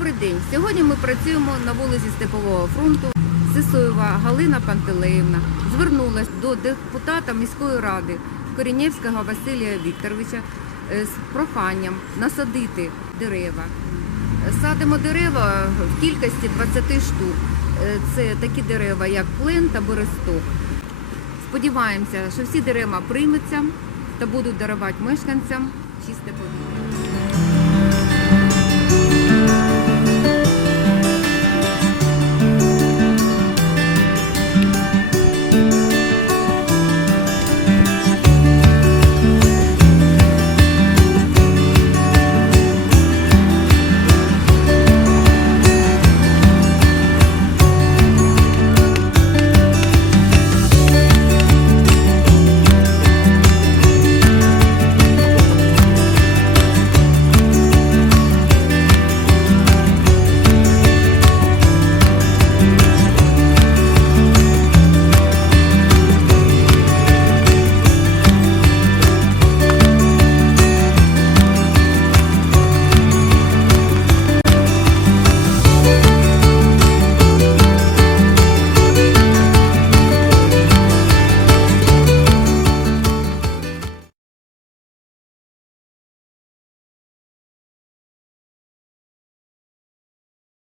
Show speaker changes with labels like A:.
A: Добрий день. Сьогодні ми працюємо на вулиці Степового фронту. Сисоєва Галина Пантелеївна звернулася до депутата міської ради Корінєвського Василія Вікторовича е, з проханням насадити дерева. Садимо дерева в кількості 20 штук. Е, це такі дерева, як плен та бересток. Сподіваємося, що всі дерева приймуться та будуть дарувати мешканцям чисте повітря.